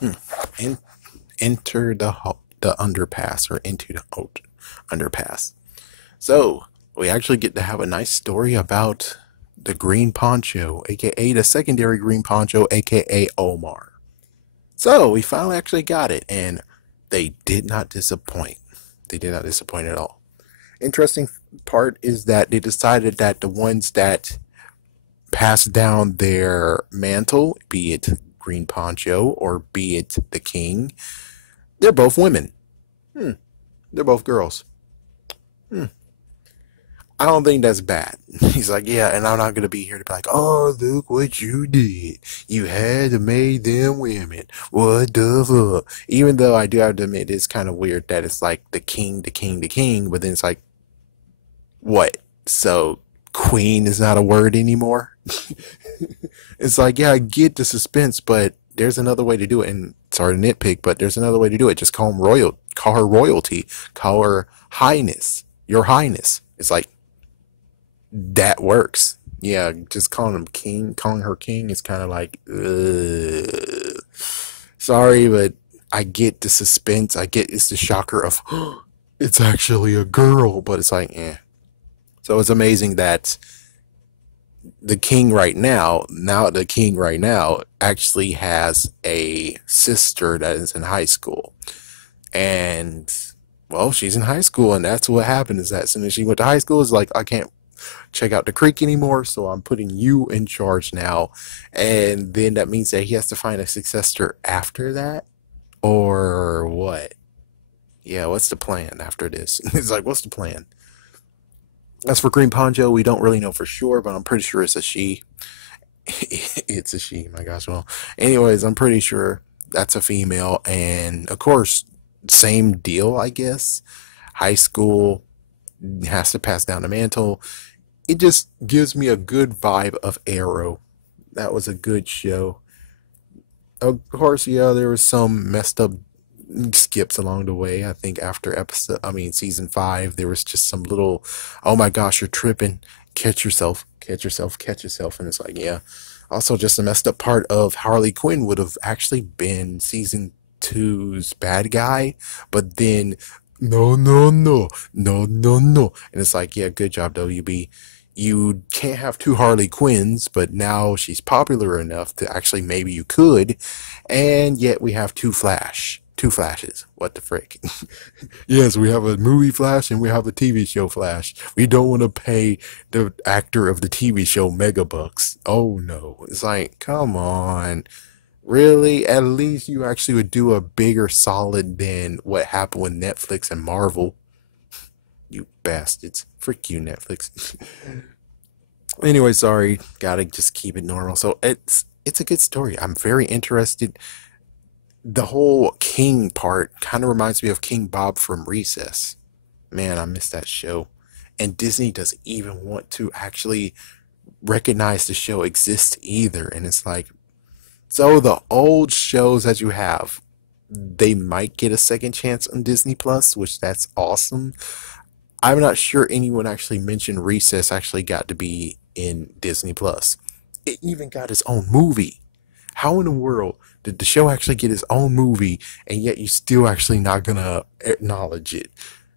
Hmm. En- enter the underpass or into the underpass. So we actually get to have a nice story about the green poncho, aka the secondary green poncho, aka Omar. So we finally actually got it, and they did not disappoint. They did not disappoint at all. Interesting part is that they decided that the ones that passed down their mantle, be it green poncho or be it the king, they're both women. Hmm. They're both girls. Hmm. I don't think that's bad. He's like, yeah, and I'm not gonna be here to be like, oh, look what you did. You had to make them women. What the fuck? Even though I do have to admit, it's kind of weird that it's like the king, the king, the king, but then it's like, what? So queen is not a word anymore? It's like, yeah, I get the suspense, but there's another way to do it. And sorry to nitpick, but there's another way to do it. Just call him call her royalty, call her highness, your highness. It's like that works. Yeah, just calling him king, calling her king is kind of like, sorry, but I get the suspense. I get it's the shocker of it's actually a girl, but it's like, eh. So it's amazing that the king right now actually has a sister that is in high school. And well, she's in high school, and that's what happened is that as soon as she went to high school, it's like I can't check out the creek anymore, so I'm putting you in charge now. And then that means that he has to find a successor after that, or what? Yeah, what's the plan after this? It's like, what's the plan? As for Green Poncho, we don't really know for sure, but I'm pretty sure it's a she. It's a she, my gosh. Well, anyways, I'm pretty sure that's a female. And of course, same deal, I guess. High school has to pass down the mantle. It just gives me a good vibe of Arrow. That was a good show. Of course, yeah, there was some messed up skips along the way. I think after season five, there was just some little, oh my gosh, you're tripping. Catch yourself, catch yourself, catch yourself. And it's like, yeah. Also, just a messed up part of Harley Quinn would have actually been season two's bad guy, but then no, no, no, no, no, no. And it's like, yeah, good job, WB. You can't have two Harley Quinns, but now she's popular enough to actually maybe you could, and yet we have two Flashes. What the frick? Yes, we have a movie Flash and we have a TV show Flash. We don't want to pay the actor of the TV show megabucks. Oh no. It's like, come on. Really? At least you actually would do a bigger solid than what happened with Netflix and Marvel. You bastards. Frick you, Netflix. Anyway, sorry. Gotta just keep it normal. So it's a good story. I'm very interested. The whole King part kind of reminds me of King Bob from Recess. Man, I miss that show. And Disney doesn't even want to actually recognize the show exists either. And it's like, so the old shows that you have, they might get a second chance on Disney Plus, which that's awesome. I'm not sure anyone actually mentioned Recess actually got to be in Disney Plus. It even got its own movie. How in the world did the show actually get its own movie and yet you still actually not gonna acknowledge it?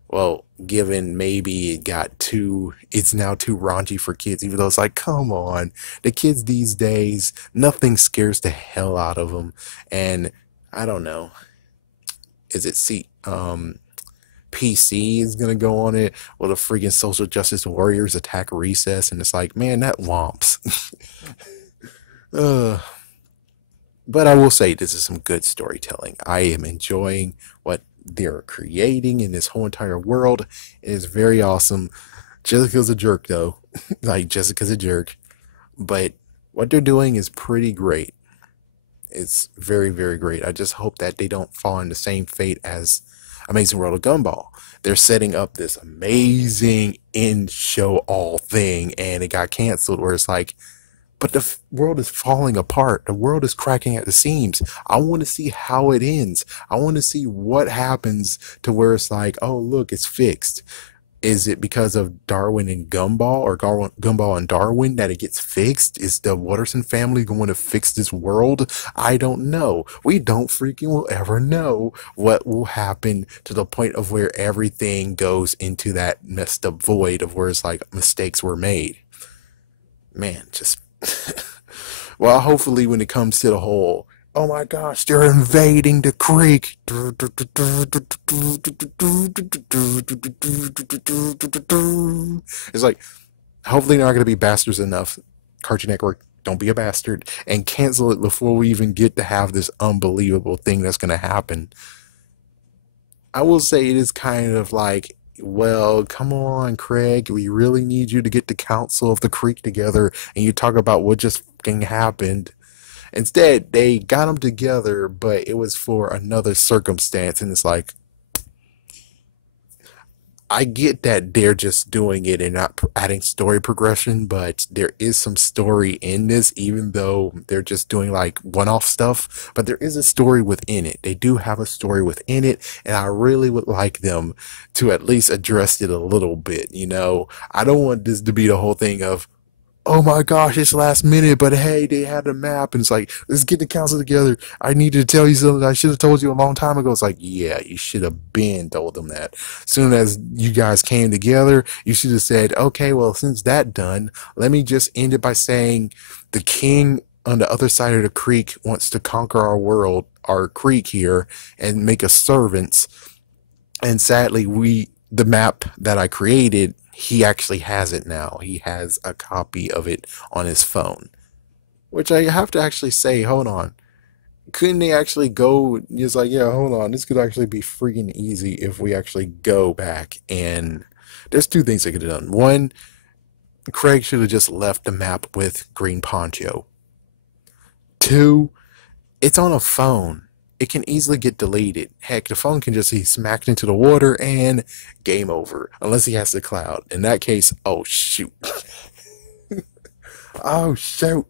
Well, given maybe it's now too raunchy for kids, even though it's like, come on, the kids these days, nothing scares the hell out of them. And I don't know, is it PC is gonna go on it? Will the freaking social justice warriors attack Recess? And it's like, man, that womps. uh, but I will say this is some good storytelling. I am enjoying what they're creating in this whole entire world. It is very awesome. Jessica's a jerk though. Like Jessica's a jerk. But what they're doing is pretty great. It's very, very great. I just hope that they don't fall in the same fate as Amazing World of Gumball. They're setting up this amazing in show all thing and it got canceled where it's like, but the world is falling apart. The world is cracking at the seams. I want to see how it ends. I want to see what happens to where it's like, oh, look, it's fixed. Is it because of Darwin and Gumball, or Gumball and Darwin, that it gets fixed? Is the Watterson family going to fix this world? I don't know. We don't freaking will ever know what will happen to the point of where everything goes into that messed up void of where it's like mistakes were made. Man, just well, hopefully when it comes to the whole, oh my gosh, they're invading the creek. It's like, hopefully they're not going to be bastards enough. Cartoon Network, don't be a bastard and cancel it before we even get to have this unbelievable thing that's going to happen. I will say it is kind of like, well, come on, Craig. We really need you to get the Council of the Creek together and you talk about what just fucking happened. Instead, they got them together, but it was for another circumstance. And it's like, I get that they're just doing it and not adding story progression, but there is some story in this, even though they're just doing like one off stuff. But there is a story within it. They do have a story within it, and I really would like them to at least address it a little bit. I don't want this to be the whole thing of, oh my gosh, it's last minute, but hey, they had a map, and it's like, let's get the council together. I need to tell you something I should have told you a long time ago. It's like, yeah, you should have been told them that. As soon as you guys came together, you should have said, okay, well, since that done, let me just end it by saying the king on the other side of the creek wants to conquer our world, our creek here, and make us servants. And sadly, the map that I created, he actually has it now. He has a copy of it on his phone. Which I have to actually say, hold on. Couldn't they actually go? It's like, yeah, hold on. This could actually be freaking easy if we actually go back. And there's two things they could have done. One, Craig should have just left the map with Green Poncho. Two, it's on a phone. It can easily get deleted. Heck, the phone can just be smacked into the water and game over. Unless he has the cloud. In that case, oh shoot. Oh shoot.